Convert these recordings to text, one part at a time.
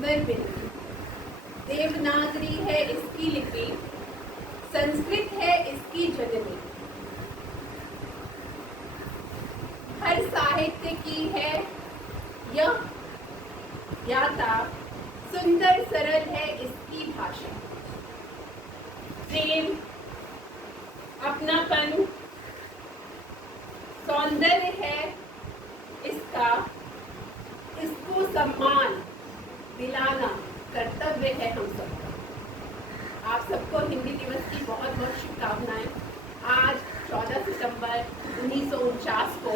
सुंदर बिंदु। देवनागरी है इसकी लिपि, संस्कृत है इसकी जननी। हर साहित्य की है यह याता, सुंदर सरल है इसकी भाषा। प्रेम, अपनापन, सौंदर्य है इसका, इसको सम्मान दिलाना कर्तव्य है हम सबका। आप सबको हिंदी दिवस की बहुत बहुत शुभकामनाएं। आज 14 सितंबर 1949 को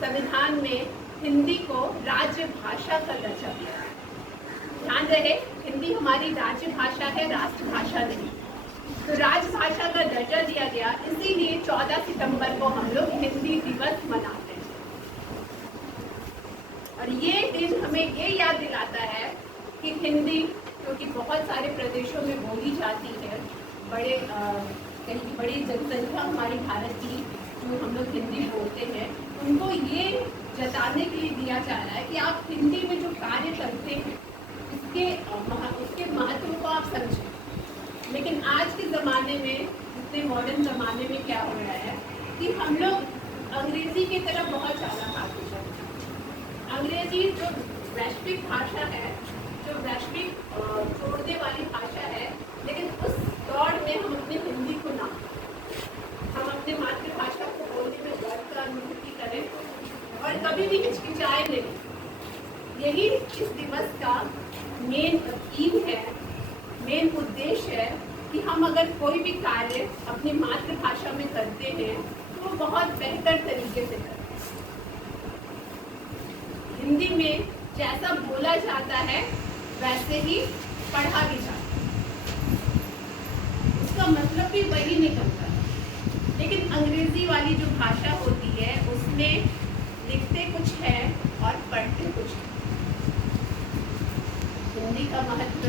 संविधान में हिंदी को राज्य भाषा का दर्जा दिया है। ध्यान रहे, हिंदी हमारी राज्य भाषा है, राष्ट्रभाषा नहीं। तो राजभाषा का दर्जा दिया गया, इसीलिए 14 सितंबर को हम लोग हिंदी दिवस मनाते हैं। और ये दिन हमें ये याद दिलाता है कि हिंदी, क्योंकि बहुत सारे प्रदेशों में बोली जाती है, कहीं बड़ी जनसंख्या हमारी भारत की जो हम लोग हिंदी बोलते हैं, उनको ये जताने के लिए दिया जा रहा है कि आप हिंदी में जो कार्य करते हैं उसके महत्व को आप समझें। लेकिन आज के ज़माने में, इतने मॉडर्न ज़माने में क्या हो रहा है कि हम लोग अंग्रेज़ी की तरफ बहुत ज़्यादा भागते चल रहे हैं। अंग्रेज़ी जो वैश्विक भाषा है, जो वैश्विक जोड़ने वाली भाषा है, लेकिन उस दौड़ में हम अपनी हिंदी को ना, हम अपने मातृभाषा को बोलने में गर्व का अनुभूति करें और कभी भी हिचकिचाए नहीं। यही इस दिवस का मेन थीम है, मेन उद्देश्य है कि हम अगर कोई भी कार्य अपनी मातृभाषा में करते हैं तो वो बहुत बेहतर तरीके से करें। हिंदी में जैसा बोला जाता है वैसे ही पढ़ा भी जाता है, उसका मतलब भी वही निकलता है। लेकिन अंग्रेजी वाली जो भाषा होती है उसमें लिखते कुछ है और पढ़ते कुछ है। हिंदी का महत्व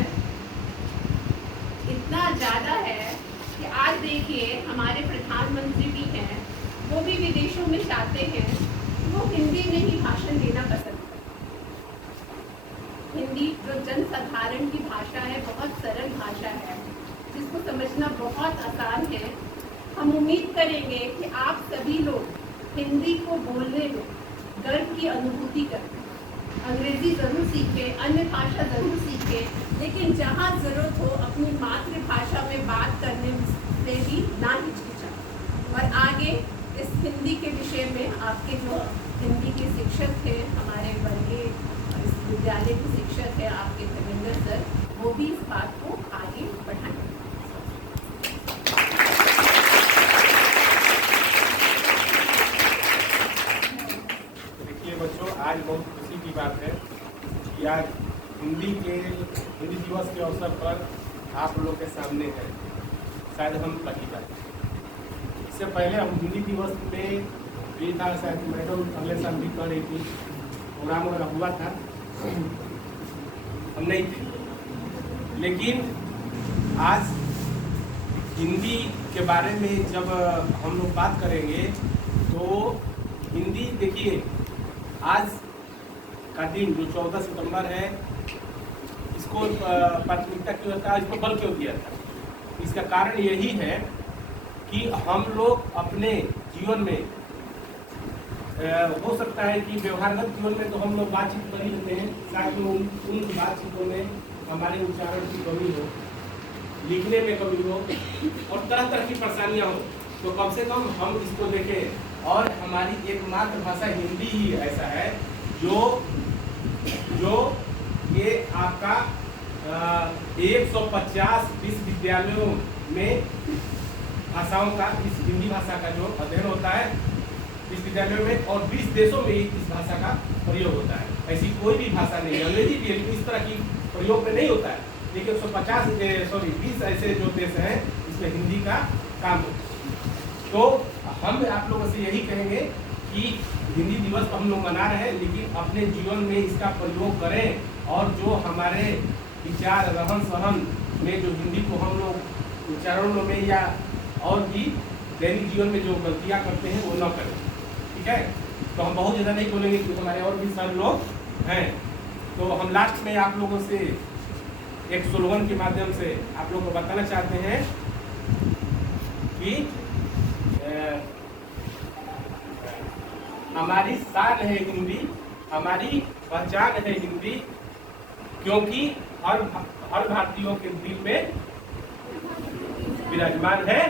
इतना ज़्यादा है कि आज देखिए हमारे प्रधानमंत्री भी हैं, वो भी विदेशों में जाते हैं, वो हिंदी में ही भाषण देना पसंद करते हैं। हिंदी जो जनसाधारण की भाषा है, बहुत सरल भाषा है, जिसको समझना बहुत आसान है। हम उम्मीद करेंगे कि आप सभी लोग हिंदी को बोलने में गर्व की अनुभूति करते हैं। अंग्रेजी ज़रूर सीखें, अन्य भाषा ज़रूर सीखें, लेकिन जहाँ ज़रूरत हो अपनी मातृभाषा में बात करने से भी ना हिचकिचाएं। और आगे इस हिंदी के विषय में आपके जो हिंदी के शिक्षक थे, हमारे वर्गीय इस विद्यालय के शिक्षक हैं आपके धर्मेंद्र सर, वो भी इस बात को आगे बढ़ाएंगे। देखिए बच्चों, आज बहुत खुशी की बात है कि आज हिंदी दिवस के अवसर पर आप लोग के सामने है, शायद हम पहली बार। इससे पहले हम हिंदी दिवस में भी था, शायद मैडम अगले साल भी कर रही थी, प्रोग्राम वगैरह हुआ था, हम नहीं थे। लेकिन आज हिंदी के बारे में जब हम लोग बात करेंगे तो हिंदी, देखिए आज का दिन जो 14 सितंबर है, इसको प्राथमिकता क्यों था, इसको बल क्यों दिया था? इसका कारण यही है कि हम लोग अपने जीवन में हो सकता है कि व्यवहारगत जीवन में तो हम लोग बातचीत कर ही लेते हैं, शायद उन बातचीतों में हमारे उच्चारण की कमी हो, लिखने में कमी हो और तरह तरह की परेशानियां हो, तो कम से कम हम इसको देखें। और हमारी एकमात्र भाषा हिंदी ही ऐसा है जो ये आपका 150 विश्वविद्यालयों में भाषाओं का, इस हिंदी भाषा का जो अध्ययन होता है विश्वविद्यालयों में, और 20 देशों में इस भाषा का प्रयोग होता है। ऐसी कोई भी भाषा नहीं है, अंग्रेजी भी इस तरह की प्रयोग में नहीं होता है, लेकिन 20 ऐसे जो देश हैं इसमें हिंदी का काम होता है। तो हम आप लोगों से यही कहेंगे कि हिंदी दिवस तो हम लोग मना रहे हैं, लेकिन अपने जीवन में इसका प्रयोग करें और जो हमारे विचार, रहन सहन में जो हिंदी को हम लोग उच्चारणों में या और भी दैनिक जीवन में जो गलतियाँ करते हैं वो न करें, ठीक है? तो हम बहुत ज़्यादा नहीं बोलेंगे क्योंकि हमारे और भी सर लोग हैं। तो हम लास्ट में आप लोगों से एक स्लोगन के माध्यम से आप लोग को बताना चाहते हैं कि हमारी शान है हिंदी, हमारी पहचान है हिंदी, क्योंकि हर भारतीयों के दिल में विराजमान है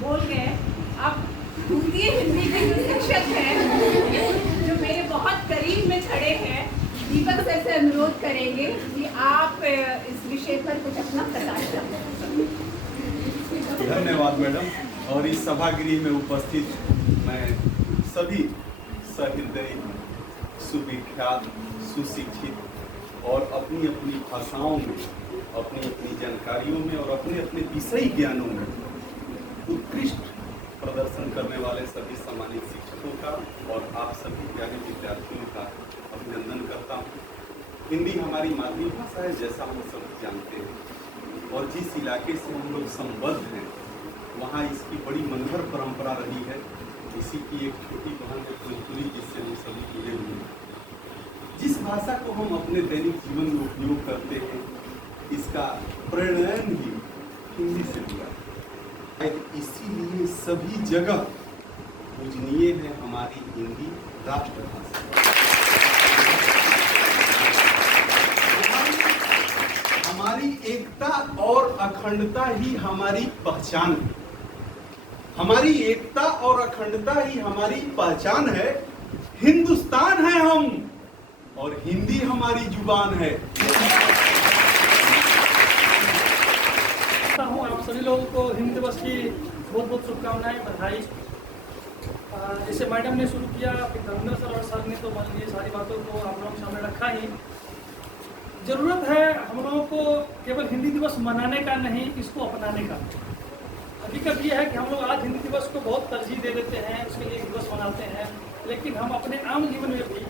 बोल गए। अब हिंदी के जो शिक्षक हैं, जो मेरे बहुत करीब में खड़े हैं, दीपक सर से अनुरोध करेंगे कि आप इस विषय पर कुछ अपना प्रकाश डालें। धन्यवाद मैडम। और इस सभागृह में उपस्थित मैं सभी सहृदय, सुविख्यात, सुशिक्षित और अपनी अपनी भाषाओं में, अपनी अपनी जानकारियों में और अपने अपने विषय ज्ञानों में उत्कृष्ट प्रदर्शन करने वाले सभी सम्मानित शिक्षकों का और आप सभी प्यारे विद्यार्थियों का अभिनंदन करता हूँ। हिंदी हमारी मातृभाषा है, जैसा हम सभी जानते हैं, और जिस इलाके से हम लोग संबद्ध हैं वहाँ इसकी बड़ी मनोहर परंपरा रही है। इसी की एक छोटी बहन है भोजपुरी, जिससे हम सभी जुड़े हुए हैं। जिस भाषा को हम अपने दैनिक जीवन में उपयोग करते हैं, इसका प्रणयन ही हिंदी से हुआ है। इसीलिए सभी जगह पूजनीय है हमारी हिंदी राष्ट्रभाषा। हमारी एकता और अखंडता ही हमारी पहचान है। हमारी एकता और अखंडता ही हमारी पहचान है। हिंदुस्तान है हम और हिंदी हमारी जुबान है। आप सभी लोगों को हिंदी दिवस की बहुत बहुत शुभकामनाएं, बधाई। जैसे मैडम ने शुरू किया, फिर धर्मेंद्र सर और सर ने तो मान लीजिए सारी बातों को आप लोगों के सामने रखा ही। जरूरत है हम लोगों को केवल हिंदी दिवस मनाने का नहीं, इसको अपनाने का। हकीकत ये है कि हम लोग आज हिंदी दिवस को बहुत तरजीह दे देते हैं, उसके लिए दिवस मनाते हैं, लेकिन हम अपने आम जीवन में भी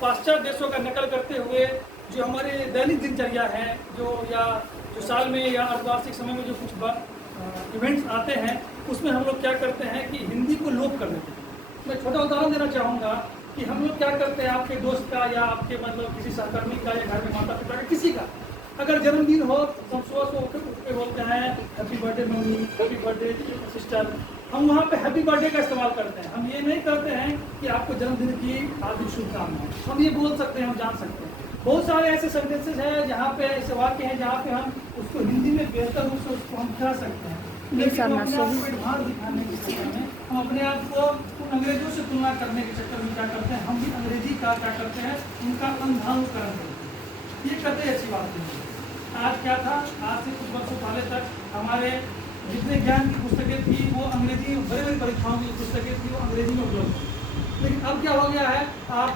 पाश्चात्य देशों का नकल करते हुए जो हमारे दैनिक दिनचर्या है, जो साल में या अर्धवार्षिक समय में जो कुछ इवेंट्स आते हैं, उसमें हम लोग क्या करते हैं कि हिंदी को लोप कर देते हैं। मैं छोटा उदाहरण देना चाहूँगा कि हम लोग क्या करते हैं, आपके दोस्त का या आपके मतलब किसी सहकर्मी का या घर में माता पिता का किसी का अगर जन्मदिन हो तो हम सुबह उठ के बोलते हैं happy birthday mummy, happy birthday sister. हम वहाँ पे हैप्पी बर्थडे का इस्तेमाल करते हैं। हम ये नहीं करते हैं कि आपको जन्मदिन की हार्दिक शुभकामनाएं। हम ये बोल सकते हैं, हम जान सकते हैं। बहुत सारे ऐसे सेंटेंसेज हैं जहाँ पे ऐसे वाक्य हैं जहाँ पे हम उसको हिंदी में बेहतर रूप से उसको हम कह सकते हैं, लेकिन हम अपने आप को एडवांस दिखाने के चक्कर में, हम अपने आप को उन अंग्रेजों से तुलना करने के चक्कर में क्या करते हैं, हम भी अंग्रेजी का क्या करते हैं, उनका अंधानुकरण करते हैं। ये कतई अच्छी बात नहीं है। आज क्या था, आज से कुछ वर्षों पहले तक हमारे जितने ज्ञान की पुस्तकें थी वो अंग्रेजी, बड़ी बड़ी परीक्षाओं की पुस्तकें थी वो अंग्रेजी में उपलब्ध थी। लेकिन अब क्या हो गया है, आप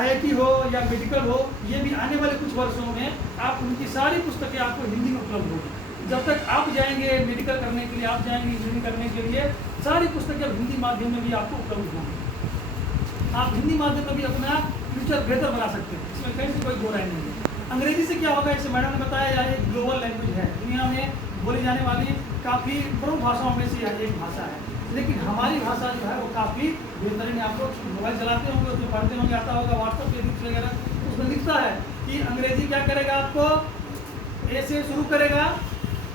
IIT हो या मेडिकल हो, ये भी आने वाले कुछ वर्षों में आप उनकी सारी पुस्तकें आपको हिंदी में उपलब्ध होगी। जब तक आप जाएंगे मेडिकल करने के लिए, आप जाएंगे इंजीनियरिंग करने के लिए, सारी पुस्तकें अब हिंदी माध्यम में भी आपको उपलब्ध होंगी। आप हिंदी माध्यम में भी अपना फ्यूचर बेहतर बना सकते हैं, इसमें कहीं से कोई दो राय नहीं है। अंग्रेजी से क्या होगा, जैसे मैडम ने बताया, यह एक ग्लोबल लैंग्वेज है, दुनिया में बोली जाने वाली काफ़ी प्रमुख भाषाओं में से यह एक भाषा है। लेकिन हमारी भाषा जो है वो काफ़ी बेहतरीन है। आप लोग मोबाइल चलाते होंगे, उसमें पढ़ते होंगे, आता होगा व्हाट्सएप फेसबुक वगैरह, उसमें लिखता है कि अंग्रेजी क्या करेगा, आपको ए से शुरू करेगा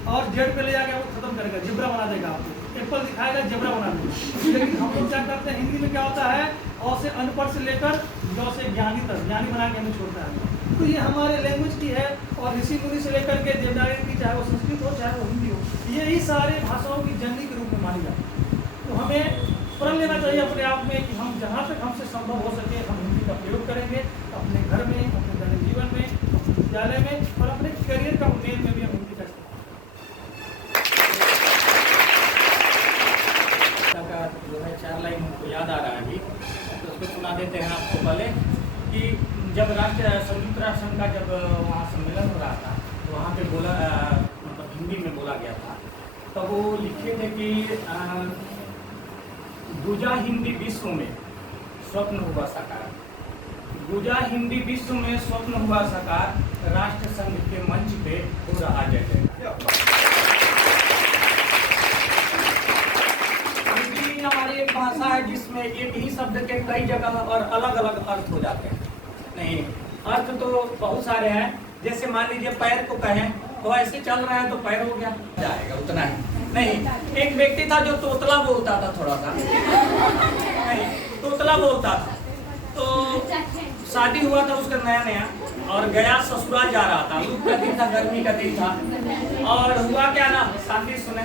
और जेड पे ले जाकर आपको खत्म करेगा, जिब्रा बना देगा। आपको एप्पल दिखाएगा, जिब्रा बना देगा। लेकिन हम लोग क्या करते हैं, हिंदी में क्या होता है, और से अनपढ़ से लेकर जो से ज्ञानी तक, ज्ञानी बना के हमें छोड़ता है। तो ये हमारे लैंग्वेज की है। और ऋषि मुनि से लेकर के देवनागरी की, चाहे वो संस्कृत हो चाहे वो हिंदी हो, ये ही सारे भाषाओं की जननी के रूप में मानी जाती है। तो हमें प्रण लेना चाहिए अपने आप में कि हम जहाँ तक हमसे संभव हो सके हम हिंदी का प्रयोग करेंगे, अपने घर में, अपने दैनिक जीवन में, अपने विद्यालय में और अपने करियर का उन्नयन में भी हम हिंदी का जो है 4 लाइन हमको याद आ रहा है अभी, तो उसको सुना देते हैं आपको। पहले कि जब संयुक्त राष्ट्र संघ का जब वहाँ सम्मेलन हो रहा था, तो वहाँ पे बोला, मतलब हिंदी में बोला गया था, तो वो लिखे थे कि गुजा हिंदी विश्व में स्वप्न हुआ साकार, गुजा हिंदी विश्व में स्वप्न हुआ साकार, राष्ट्र संघ के मंच पे हो रहा जय जयकार। हिंदी हमारी एक भाषा है जिसमें एक ही शब्द के कई जगह और अलग अलग अर्थ हो जाते हैं। नहीं, अर्थ तो बहुत सारे हैं। जैसे मान लीजिए पैर को कहें तो ऐसे चल रहा है तो पैर हो गया, जाएगा उतना ही। नहीं, एक व्यक्ति था जो तोतला बोलता था, थोड़ा सा नहीं तोतला बोलता था। तो शादी हुआ था उसका नया नया और गया ससुराल जा रहा था, धूप का दिन था, गर्मी का दिन था। और हुआ क्या ना, शादी सुने,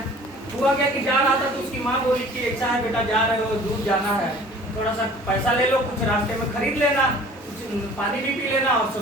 हुआ क्या कि जा रहा था तो उसकी माँ बोली कि अच्छा है बेटा, जा रहे हो, दूर जाना है, थोड़ा सा पैसा ले लो, कुछ रास्ते में खरीद लेना, कुछ पानी भी पी लेना और